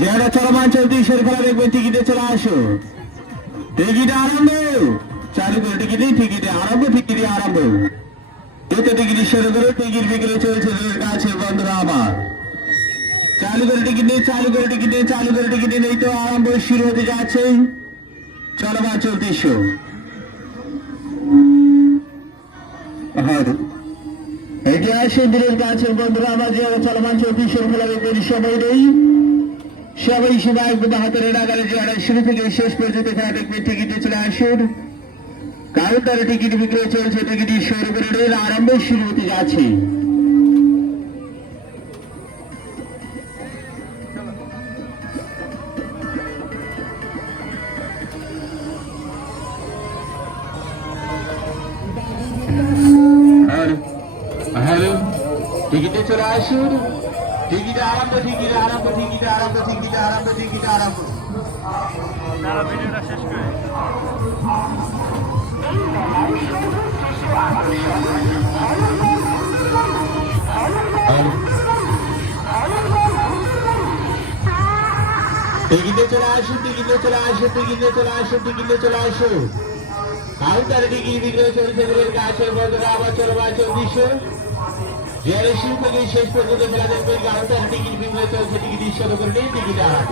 যারা চলমান চলতি ঈশ্বর খেলা দেখবেন টিকিটে চলে আসো টিকিট আরম্ভ চালু করে টিকিটে টিকিটে আরম্ভ টিকিটে আরম্ভ তো টিকিট শুরু করে টিকিট বিক্রি চলছে কাছে বন্ধুরা আবার চালু করে টিকিট নেই চালু করে টিকিট নেই চালু করে টিকিট নেই তো আরম্ভ শুরু হতে যাচ্ছে। চলমান চলতি শো। এটি আসে দূরের কাছে, বন্ধুরা, আমার যে চলমান চলতি দেখবেন সময় নেই। সবাই সবাই একদম হাতের নাগালে যে আড়াই শুরু থেকে শেষ পর্যন্ত খেলা দেখবে, টিকিটে চলে আসুন। কারণ তারা টিকিট বিক্রি চলছে টিকিট শুরু করে আরম্ভ শুরু হতে যাচ্ছে। টিকিটে চলে আসুন। টিকিটে আরম্ভ টিকিটে আরম্ভ টিকিটে আরম্ভ টিকিটে আরম্ভ টিকিটে আরম্ভ। ভিডিওটা টিকিটে চলে আসুন, টিকিটে চলে আসুন, টিকিটে চলে আসুন, টিকিটে চলে আসুন। কাউন্টারে টিকিট বিক্রয় চলছে দূরের কাছে বন্ধুরা আবার চলবা চব্বিশশো যারা শুরু থেকে শেষ পর্যন্ত খেলা দেখবেন কাউন্টারে টিকিট বিগ্রহ চলছে টিকিট ঈশ্বর করে আরম্ভ